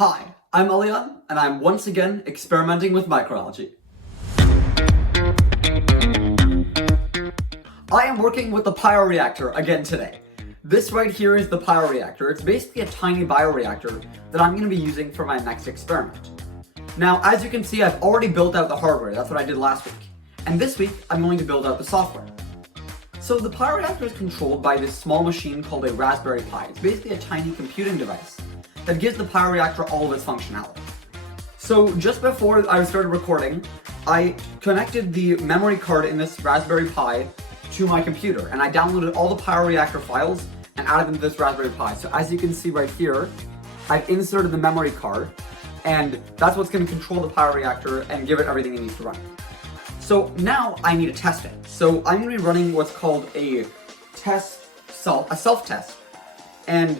Hi, I'm Alian, and I'm once again experimenting with microalgae. I am working with the Pioreactor again today. This right here is the Pioreactor. It's basically a tiny bioreactor that I'm going to be using for my next experiment. Now, as you can see, I've already built out the hardware. That's what I did last week. And this week, I'm going to build out the software. So the Pioreactor is controlled by this small machine called a Raspberry Pi. It's basically a tiny computing device that gives the Pioreactor all of its functionality. So just before I started recording, I connected the memory card in this Raspberry Pi to my computer, and I downloaded all the Pioreactor files and added them to this Raspberry Pi. So as you can see right here, I've inserted the memory card, and that's what's going to control the Pioreactor and give it everything it needs to run. So now I need to test it. So I'm going to be running what's called a self-test, and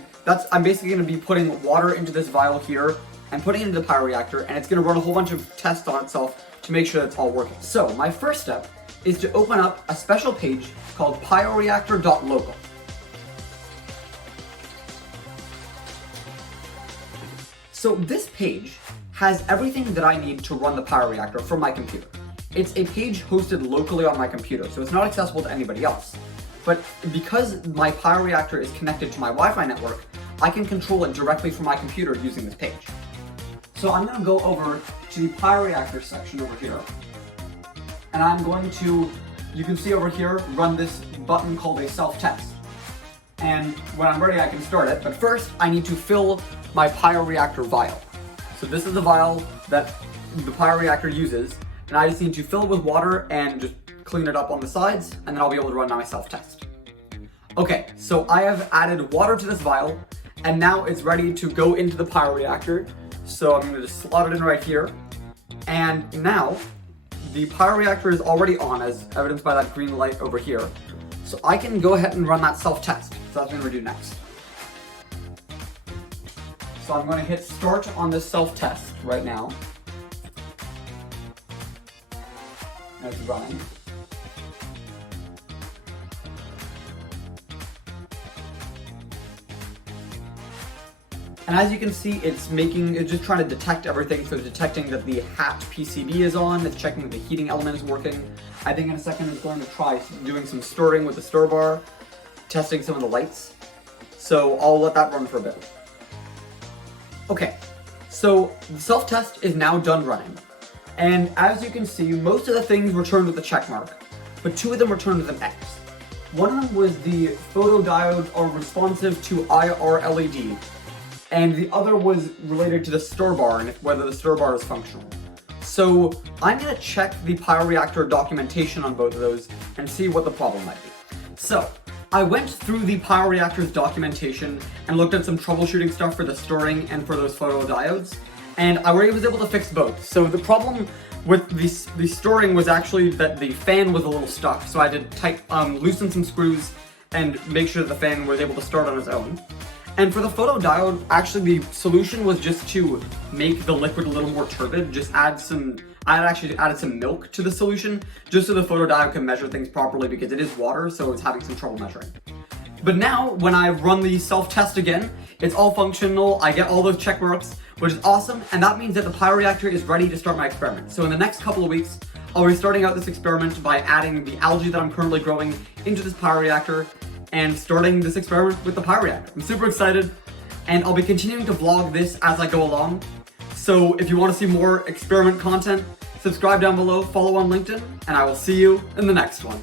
I'm basically going to be putting water into this vial here and putting it into the Pioreactor, and it's going to run a whole bunch of tests on itself to make sure that it's all working. So my first step is to open up a special page called pioreactor.local. So this page has everything that I need to run the Pioreactor from my computer. It's a page hosted locally on my computer, so it's not accessible to anybody else. But because my Pioreactor is connected to my Wi-Fi network, I can control it directly from my computer using this page. So I'm going to go over to the Pioreactor section over here, and I'm going to, you can see over here, run this button called a self-test. And when I'm ready, I can start it, but first I need to fill my Pioreactor vial. So this is the vial that the Pioreactor uses, and I just need to fill it with water and just clean it up on the sides, and then I'll be able to run my self-test. Okay, so I have added water to this vial, and now it's ready to go into the Pioreactor. So I'm going to just slot it in right here, and now the Pioreactor is already on, as evidenced by that green light over here. So I can go ahead and run that self-test. So that's what I'm going to do next. So I'm going to hit start on this self-test right now. And it's running. And as you can see, it's just trying to detect everything. So it's detecting that the hat PCB is on, it's checking that the heating element is working. I think in a second it's going to try doing some stirring with the stir bar, testing some of the lights. So I'll let that run for a bit. Okay, so the self-test is now done running. And as you can see, most of the things returned with the check mark, but two of them returned with an X. One of them was the photodiodes are responsive to IR LED, and the other was related to the stir bar and whether the stir bar is functional. So I'm going to check the Pioreactor documentation on both of those and see what the problem might be. So I went through the Pioreactor's documentation and looked at some troubleshooting stuff for the stirring and for those photodiodes, and I was able to fix both. So the problem with the stirring was actually that the fan was a little stuck, so I had to loosen some screws and make sure that the fan was able to start on its own. And for the photodiode, actually the solution was just to make the liquid a little more turbid, I actually added some milk to the solution, just so the photodiode can measure things properly, because it is water, so it's having some trouble measuring. But now, when I run the self-test again, it's all functional, I get all those check marks, which is awesome, and that means that the Pioreactor is ready to start my experiment. So in the next couple of weeks, I'll be starting out this experiment by adding the algae that I'm currently growing into this Pioreactor, and starting this experiment with the Pioreactor. I'm super excited, and I'll be continuing to vlog this as I go along. So if you want to see more experiment content, subscribe down below, follow on LinkedIn, and I will see you in the next one.